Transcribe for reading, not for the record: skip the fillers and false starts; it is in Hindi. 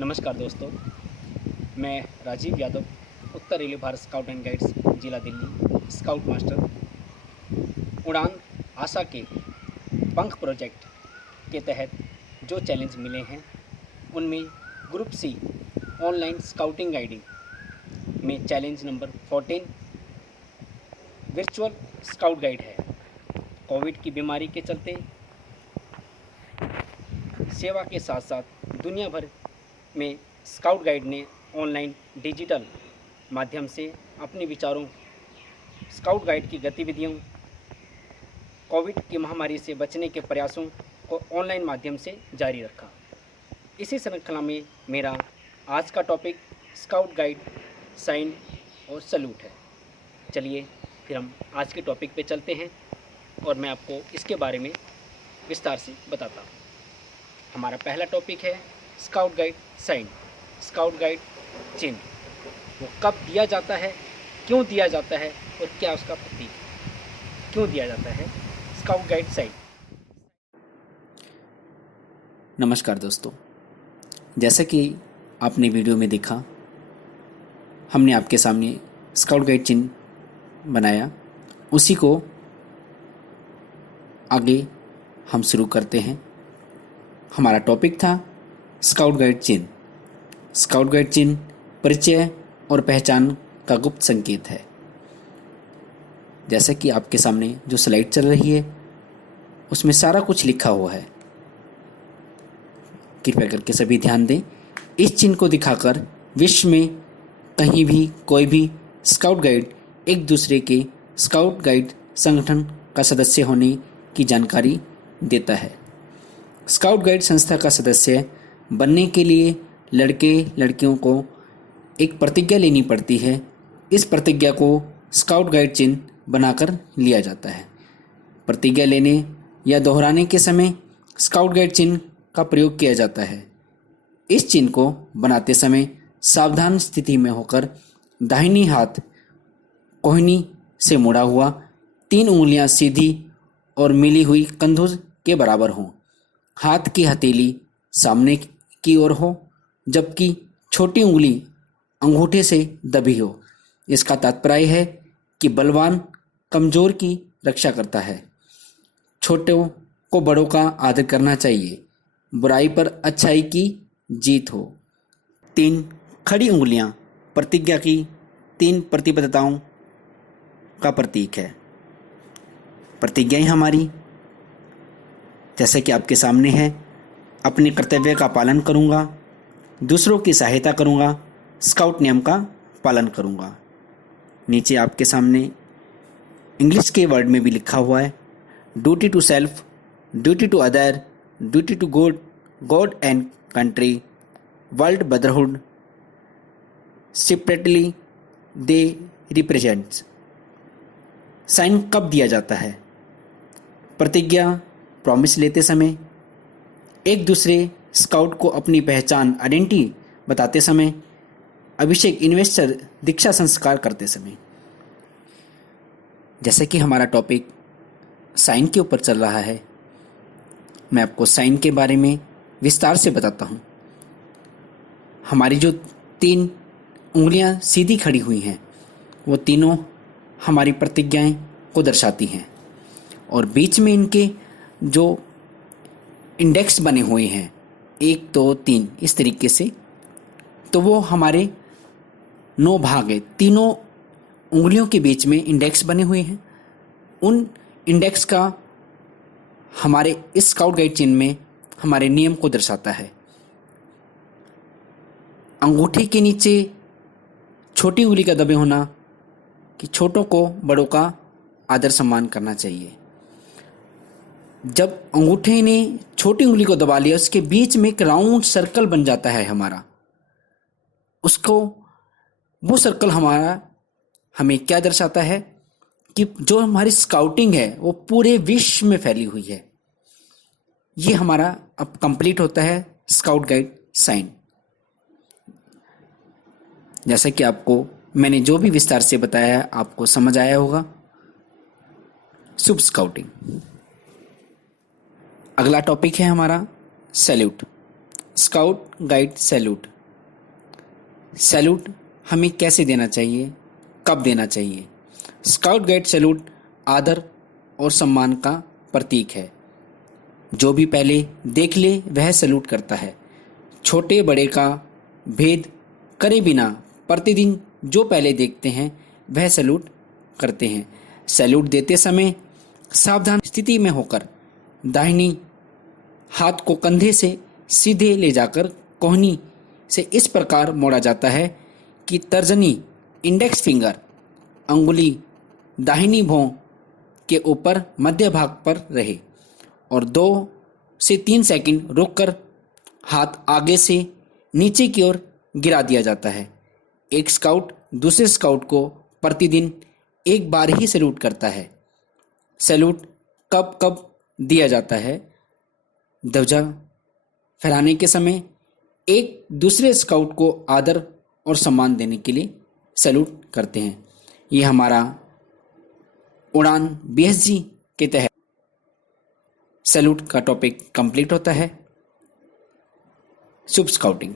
नमस्कार दोस्तों, मैं राजीव यादव, उत्तर railway Bharat scout and guides जिला दिल्ली स्काउट मास्टर। उड़ान आशा के पंख प्रोजेक्ट के तहत जो चैलेंज मिले हैं उनमें group C online scouting guiding में challenge number 14 virtual scout guide है। कोविड की बीमारी के चलते सेवा के साथ साथ दुनिया भर में स्काउट गाइड ने ऑनलाइन डिजिटल माध्यम से अपने विचारों, स्काउट गाइड की गतिविधियों, कोविड की महामारी से बचने के प्रयासों को ऑनलाइन माध्यम से जारी रखा। इसी श्रृंखला में मेरा आज का टॉपिक स्काउट गाइड, साइन और सैल्यूट है। चलिए फिर हम आज के टॉपिक पे चलते हैं और मैं आपको इसके बारे में विस्तार से बताता हूँ। हमारा पहला टॉपिक है scout guide sign, scout guide चिन्ह। वो कब दिया जाता है, क्यों दिया जाता है और क्या उसका प्रतीक है। क्यों दिया जाता है स्काउट गाइड साइन? नमस्कार दोस्तों, जैसा कि आपने वीडियो में देखा, हमने आपके सामने स्काउट गाइड चिन्ह बनाया। उसी को आगे हम शुरू करते हैं। हमारा टॉपिक था स्काउट गाइड चिन्ह। स्काउट गाइड चिन्ह परिचय और पहचान का गुप्त संकेत है। जैसा कि आपके सामने जो स्लाइड चल रही है उसमें सारा कुछ लिखा हुआ है। कृपया करके सभी ध्यान दें। इस चिन्ह को दिखाकर विश्व में कहीं भी कोई भी स्काउट गाइड एक दूसरे के स्काउट गाइड संगठन का सदस्य होने की जानकारी देता है। स्काउट गाइड संस्था का सदस्य बनने के लिए लड़के लड़कियों को एक प्रतिज्ञा लेनी पड़ती है। इस प्रतिज्ञा को स्काउट गाइड चिन्ह बनाकर लिया जाता है। प्रतिज्ञा लेने या दोहराने के समय स्काउट गाइड चिन्ह का प्रयोग किया जाता है। इस चिन्ह को बनाते समय सावधान स्थिति में होकर दाहिनी हाथ कोहनी से मुड़ा हुआ, 3 उंगलियां सीधी और मिली हुई कंधों के बराबर हों। हाथ की हथेली सामने की ओर हो, जबकि छोटी उंगली अंगूठे से दबी हो। इसका तात्पर्य है कि बलवान कमजोर की रक्षा करता है। छोटों को बड़ों का आदर करना चाहिए। बुराई पर अच्छाई की जीत हो। 3 खड़ी उंगलियां प्रतिज्ञा की 3 प्रतिबद्धताओं का प्रतीक है। प्रतिज्ञाएं हमारी जैसे कि आपके सामने है। अपने कर्तव्य का पालन करूंगा, दूसरों की सहायता करूंगा, स्काउट नियम का पालन करूंगा। नीचे आपके सामने इंग्लिश के वर्ड में भी लिखा हुआ है, duty to self, duty to other, duty to God and country, world brotherhood, separately they represents. Sign कब दिया जाता है? प्रतिज्ञा प्रॉमिस लेते समय, एक दूसरे स्काउट को अपनी पहचान आइडेंटिटी बताते समय, अभिषेक इन्वेस्टर दीक्षा संस्कार करते समय। जैसे कि हमारा टॉपिक साइन के ऊपर चल रहा है, मैं आपको साइन के बारे में विस्तार से बताता हूँ। हमारी जो 3 उंगलियां सीधी खड़ी हुई हैं वो तीनों हमारी प्रतिज्ञाएं को दर्शाती हैं, और बीच में इनके जो इंडेक्स बने हुए हैं 1 2 3 इस तरीके से, तो वो हमारे 9 भाग है। तीनों उंगलियों के बीच में इंडेक्स बने हुए हैं। उन इंडेक्स का हमारे इस स्काउट गाइड चिन्ह में हमारे नियम को दर्शाता है। अंगूठे के नीचे छोटी उंगली का दबे होना कि छोटों को बड़ों का आदर सम्मान करना चाहिए। जब अंगूठे ने छोटी उंगली को दबा लिया, उसके बीच में एक राउंड सर्कल बन जाता है हमारा। उसको वो सर्कल हमें क्या दर्शाता है कि जो हमारी स्काउटिंग है वो पूरे विश्व में फैली हुई है। ये हमारा अब कंप्लीट होता है स्काउट गाइड साइन। जैसा कि आपको मैंने जो भी विस्तार से बताया आपको समझ आया होगा। शुभ स्काउटिंग। अगला टॉपिक है हमारा salute. Scout guide salute. Salute हमें कैसे देना चाहिए, कब देना चाहिए? स्काउट गाइड सैल्यूट आदर और सम्मान का प्रतीक है। जो भी पहले देख ले वह सैल्यूट करता है। छोटे बड़े का भेद करे बिना प्रतिदिन जो पहले देखते हैं वह सैल्यूट करते हैं। सैल्यूट देते समय सावधान स्थिति में होकर दाहिनी हाथ को कंधे से सीधे ले जाकर कोहनी से इस प्रकार मोड़ा जाता है कि तर्जनी इंडेक्स फिंगर अंगुली दाहिनी भौं के ऊपर मध्य भाग पर रहे और 2 से 3 सेकंड रुककर हाथ आगे से नीचे की ओर गिरा दिया जाता है। एक स्काउट दूसरे स्काउट को प्रतिदिन एक बार ही सैल्यूट करता है। सैल्यूट कब कब दिया जाता है? ध्वजा फहराने के समय एक दूसरे स्काउट को आदर और सम्मान देने के लिए सैल्यूट करते हैं। ये हमारा उड़ान BSG के तहत सैल्यूट का टॉपिक कंप्लीट होता है। शुभ स्काउटिंग।